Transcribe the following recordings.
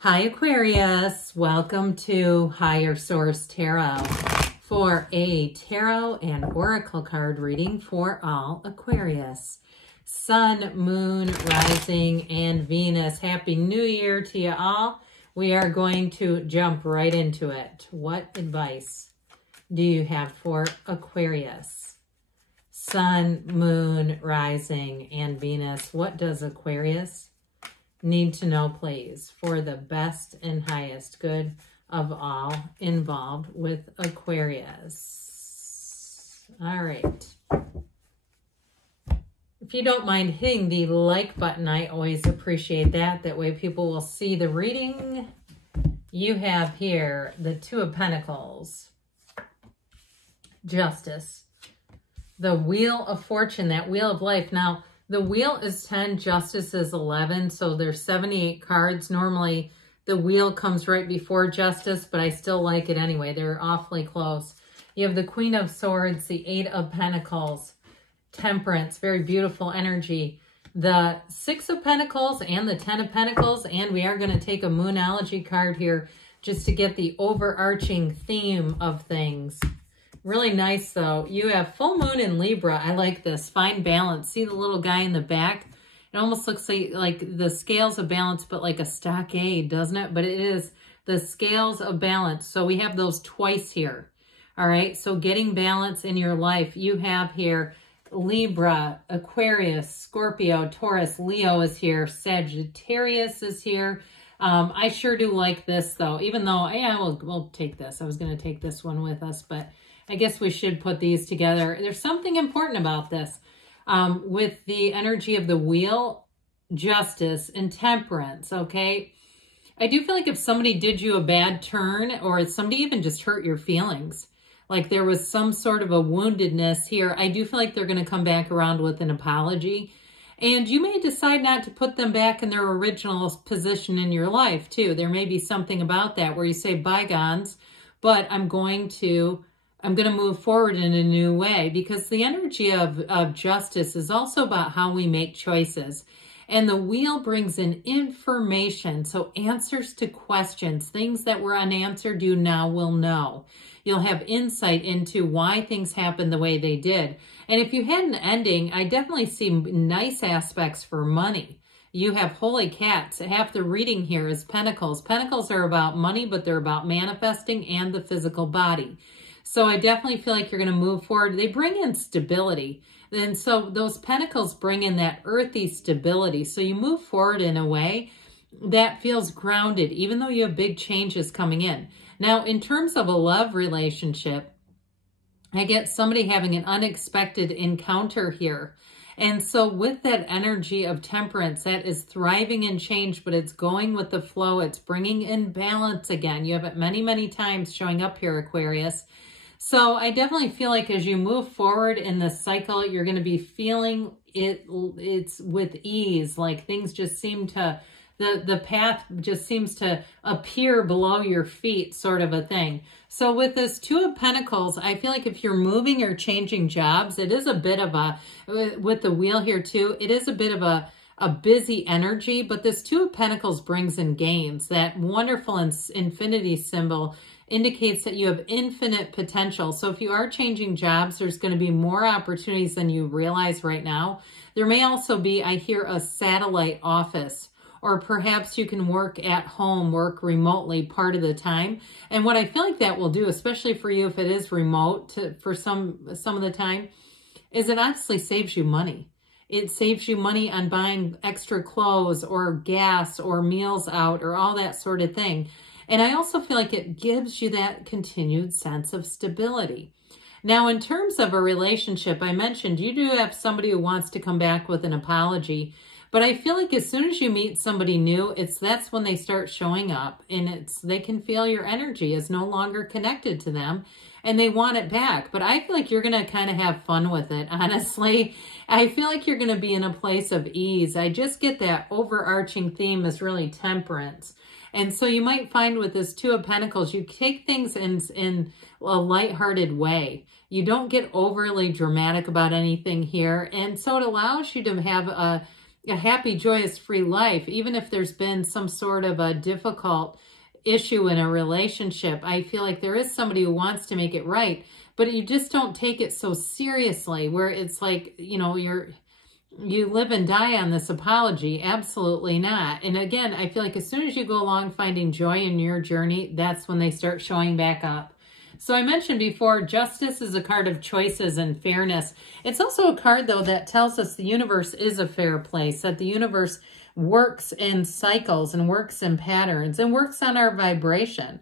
Hi Aquarius, welcome to Higher Source Tarot for a tarot and oracle card reading for all Aquarius. Sun, Moon, Rising, and Venus. Happy New Year to you all. We are going to jump right into it. What advice do you have for Aquarius? Sun, Moon, Rising, and Venus. What does Aquarius need to know, please, for the best and highest good of all involved with Aquarius? All right. If you don't mind hitting the like button, I always appreciate that. That way people will see the reading. You have here the Two of Pentacles, Justice, the Wheel of Fortune, that Wheel of Life. Now, the wheel is 10, Justice is 11, so there's 78 cards. Normally, the wheel comes right before Justice, but I still like it anyway. They're awfully close. You have the Queen of Swords, the Eight of Pentacles, Temperance, very beautiful energy. The Six of Pentacles and the 10 of Pentacles, and we are going to take a Moonology card here just to get the overarching theme of things. Really nice, though. You have full moon in Libra. I like this. Find balance. See the little guy in the back? It almost looks like the scales of balance, but like a stockade, doesn't it? But it is the scales of balance. So we have those twice here. All right. So getting balance in your life. You have here Libra, Aquarius, Scorpio, Taurus, Leo is here. Sagittarius is here. I sure do like this, though, even though, yeah, we'll take this. I was going to take this one with us, but I guess we should put these together. There's something important about this. With the energy of the wheel, Justice, and Temperance, okay? I do feel like if somebody did you a bad turn, or somebody even just hurt your feelings, like there was some sort of a woundedness here, I do feel like they're going to come back around with an apology. And you may decide not to put them back in their original position in your life, too. There may be something about that where you say bygones, but I'm going to move forward in a new way, because the energy of Justice is also about how we make choices. And the wheel brings in information, so answers to questions, things that were unanswered, you now will know. You'll have insight into why things happened the way they did. And if you had an ending, I definitely see nice aspects for money. You have Holy Cats. Half the reading here is Pentacles. Pentacles are about money, but they're about manifesting and the physical body. So I definitely feel like you're going to move forward. They bring in stability. And so those Pentacles bring in that earthy stability. So you move forward in a way that feels grounded, even though you have big changes coming in. Now, in terms of a love relationship, I get somebody having an unexpected encounter here. And so with that energy of Temperance, that is thriving in change, but it's going with the flow. It's bringing in balance again. You have it many, many times showing up here, Aquarius. So I definitely feel like as you move forward in this cycle, you're going to be feeling it's with ease. Like things just seem to, the path just seems to appear below your feet, sort of a thing. So with this Two of Pentacles, I feel like if you're moving or changing jobs, it is a bit of a, with the wheel here too, it is a bit of a busy energy, but this Two of Pentacles brings in gains. That wonderful infinity symbol indicates that you have infinite potential. So if you are changing jobs, there's going to be more opportunities than you realize right now. There may also be, I hear, a satellite office, or perhaps you can work at home, work remotely part of the time. And what I feel like that will do, especially for you if it is remote for some of the time, is it honestly saves you money. It saves you money on buying extra clothes or gas or meals out or all that sort of thing. And I also feel like it gives you that continued sense of stability. Now, in terms of a relationship, I mentioned you do have somebody who wants to come back with an apology. But I feel like as soon as you meet somebody new, that's when they start showing up, and they can feel your energy is no longer connected to them and they want it back. But I feel like you're going to kind of have fun with it, honestly. I feel like you're going to be in a place of ease. I just get that overarching theme is really Temperance. And so you might find with this Two of Pentacles, you take things in a lighthearted way. You don't get overly dramatic about anything here. And so it allows you to have a happy, joyous, free life, even if there's been some sort of a difficult issue in a relationship. I feel like there is somebody who wants to make it right, but you just don't take it so seriously, where it's like, you know, you live and die on this apology. Absolutely not. And again, I feel like as soon as you go along finding joy in your journey, that's when they start showing back up. So I mentioned before, Justice is a card of choices and fairness. It's also a card, though, that tells us the universe is a fair place, that the universe works in cycles and works in patterns and works on our vibration.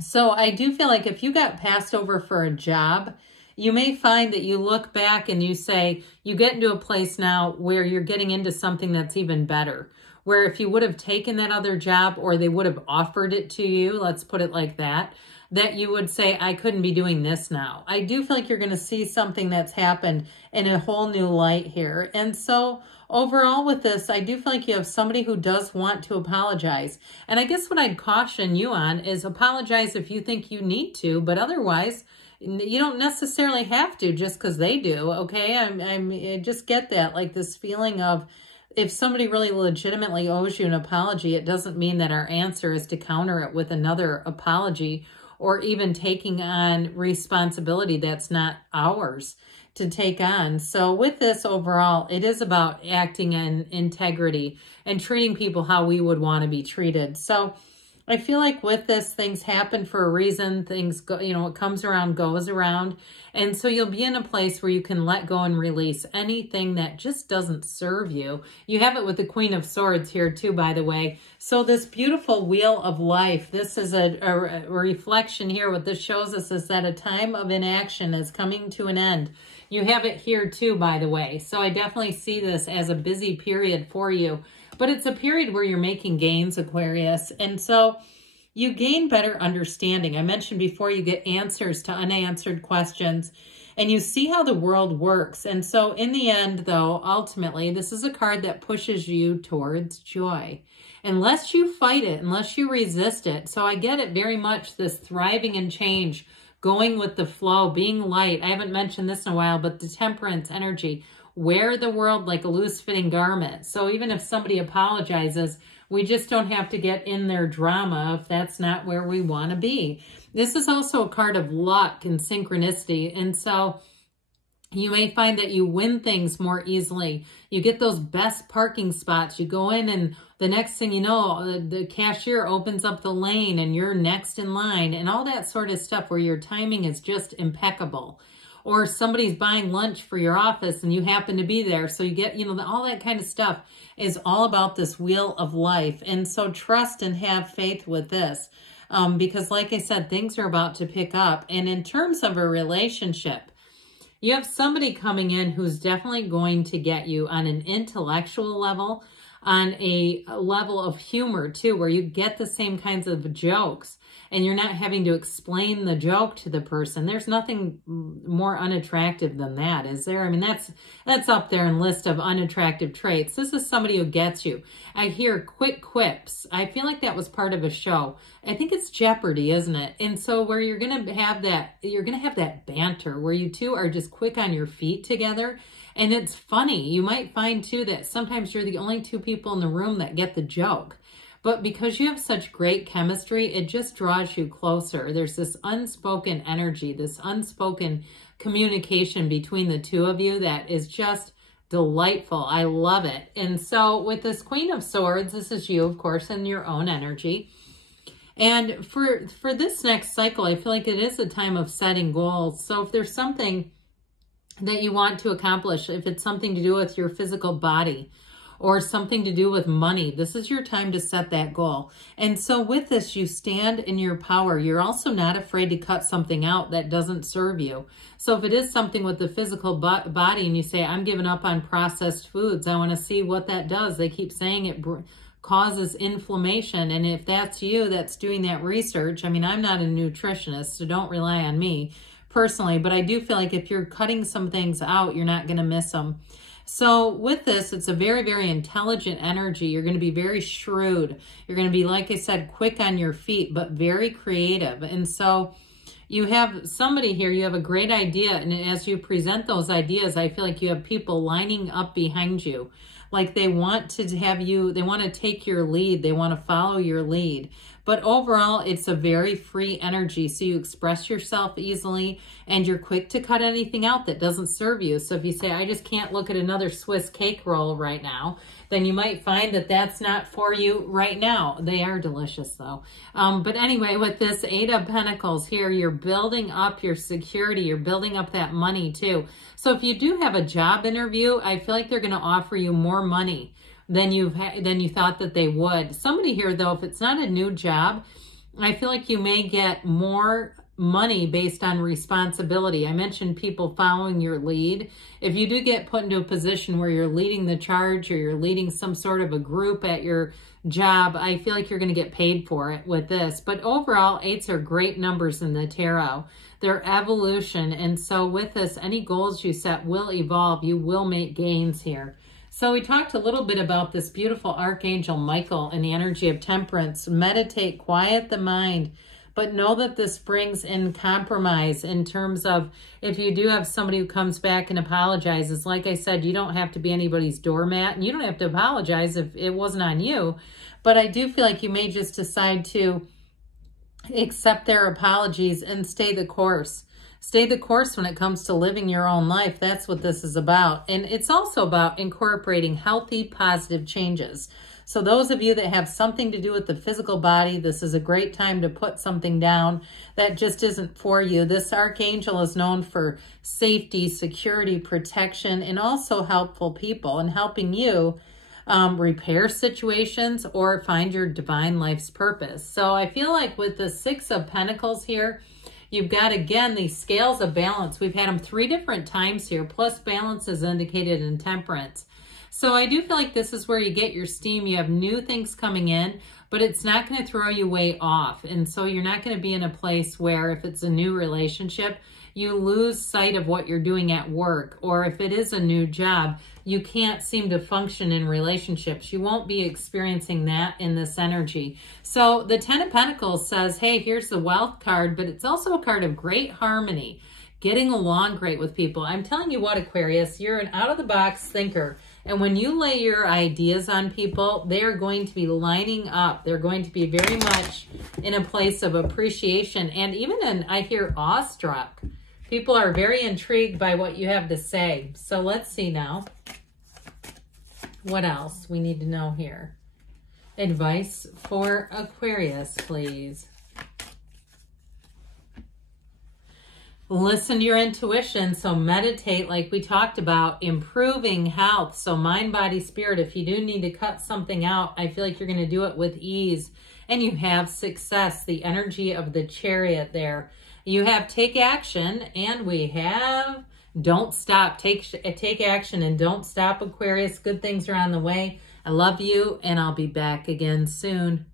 So I do feel like if you got passed over for a job, you may find that you look back and you say, you get into a place now where you're getting into something that's even better. Where if you would have taken that other job, or they would have offered it to you, let's put it like that, that you would say, I couldn't be doing this now. I do feel like you're going to see something that's happened in a whole new light here. And so overall with this, I do feel like you have somebody who does want to apologize. And I guess what I'd caution you on is apologize if you think you need to, but otherwise, you don't necessarily have to just because they do, okay? I just get that, like this feeling of, if somebody really legitimately owes you an apology, it doesn't mean that our answer is to counter it with another apology, or even taking on responsibility that's not ours to take on. So with this overall, it is about acting in integrity and treating people how we would want to be treated. So I feel like with this, things happen for a reason. Things go, you know, what comes around goes around. And so you'll be in a place where you can let go and release anything that just doesn't serve you. You have it with the Queen of Swords here too, by the way. So this beautiful wheel of life, this is a reflection here. What this shows us is that a time of inaction is coming to an end. You have it here too, by the way. So I definitely see this as a busy period for you. But it's a period where you're making gains, Aquarius. And so you gain better understanding. I mentioned before, you get answers to unanswered questions. And you see how the world works. And so in the end, though, ultimately, this is a card that pushes you towards joy. Unless you fight it, unless you resist it. So I get it very much, this thriving in change, going with the flow, being light. I haven't mentioned this in a while, but the temperance energy. Wear the world like a loose-fitting garment. So even if somebody apologizes, we just don't have to get in their drama if that's not where we want to be. This is also a card of luck and synchronicity. And so you may find that you win things more easily. You get those best parking spots. You go in and the next thing you know, the cashier opens up the lane and you're next in line and all that sort of stuff where your timing is just impeccable. Or somebody's buying lunch for your office and you happen to be there. So you get, you know, all that kind of stuff is all about this wheel of life. And so trust and have faith with this. Because like I said, things are about to pick up. And in terms of a relationship, you have somebody coming in who's definitely going to get you on an intellectual level, on a level of humor too, where you get the same kinds of jokes. And you're not having to explain the joke to the person. There's nothing more unattractive than that, is there? I mean, that's up there in the list of unattractive traits. This is somebody who gets you. I hear quick quips. I feel like that was part of a show. I think it's Jeopardy, isn't it? And so where you're going to have that banter where you two are just quick on your feet together. And it's funny. You might find too that sometimes you're the only two people in the room that get the joke. But because you have such great chemistry, it just draws you closer. There's this unspoken energy, this unspoken communication between the two of you that is just delightful. I love it. And so with this Queen of Swords, this is you, of course, in your own energy. And for this next cycle, I feel like it is a time of setting goals. So if there's something that you want to accomplish, if it's something to do with your physical body, or something to do with money, this is your time to set that goal. And so with this, you stand in your power. You're also not afraid to cut something out that doesn't serve you. So if it is something with the physical body and you say, I'm giving up on processed foods, I want to see what that does. They keep saying it causes inflammation. And if that's you that's doing that research, I mean, I'm not a nutritionist, so don't rely on me personally, but I do feel like if you're cutting some things out, you're not going to miss them. So with this, it's a very, very intelligent energy. You're going to be very shrewd. You're going to be, like I said, quick on your feet, but very creative. And so you have somebody here, you have a great idea. And as you present those ideas, I feel like you have people lining up behind you. like they want to have you, they want to take your lead, they want to follow your lead. But overall, it's a very free energy. So you express yourself easily and you're quick to cut anything out that doesn't serve you. So if you say, I just can't look at another Swiss cake roll right now, then you might find that that's not for you right now. They are delicious though. But anyway, with this 8 of Pentacles here, you're building up your security. You're building up that money too. So if you do have a job interview, I feel like they're going to offer you more money than you thought that they would. Somebody here though, if it's not a new job, I feel like you may get more money based on responsibility. I mentioned people following your lead. If you do get put into a position where you're leading the charge or you're leading some sort of a group at your job, I feel like you're going to get paid for it with this. But overall, 8s are great numbers in the tarot. They're evolution. And so with this, any goals you set will evolve. You will make gains here. So we talked a little bit about this beautiful Archangel Michael and the energy of temperance. Meditate, quiet the mind, but know that this brings in compromise in terms of if you do have somebody who comes back and apologizes. Like I said, you don't have to be anybody's doormat and you don't have to apologize if it wasn't on you. But I do feel like you may just decide to accept their apologies and stay the course. Stay the course when it comes to living your own life. That's what this is about. And it's also about incorporating healthy, positive changes. So those of you that have something to do with the physical body, this is a great time to put something down that just isn't for you. This archangel is known for safety, security, protection, and also helpful people and helping you repair situations or find your divine life's purpose. So I feel like with the 6 of Pentacles here, you've got, again, these scales of balance. We've had them 3 different times here, plus balance is indicated in temperance. So I do feel like this is where you get your steam. You have new things coming in, but it's not going to throw you way off. And so you're not going to be in a place where if it's a new relationship, you lose sight of what you're doing at work. Or if it is a new job, you can't seem to function in relationships. You won't be experiencing that in this energy. So the 10 of Pentacles says, hey, here's the wealth card, but it's also a card of great harmony, getting along great with people. I'm telling you what, Aquarius, you're an out-of-the-box thinker. And when you lay your ideas on people, they are going to be lining up. They're going to be very much in a place of appreciation. And even in, I hear, awestruck. People are very intrigued by what you have to say. So let's see now. What else we need to know here? Advice for Aquarius, please. Listen to your intuition. So meditate, like we talked about, improving health. So mind, body, spirit. If you do need to cut something out, I feel like you're going to do it with ease and you have success. The energy of the Chariot there. You have take action and we have don't stop. Take action and don't stop, Aquarius. Good things are on the way. I love you and I'll be back again soon.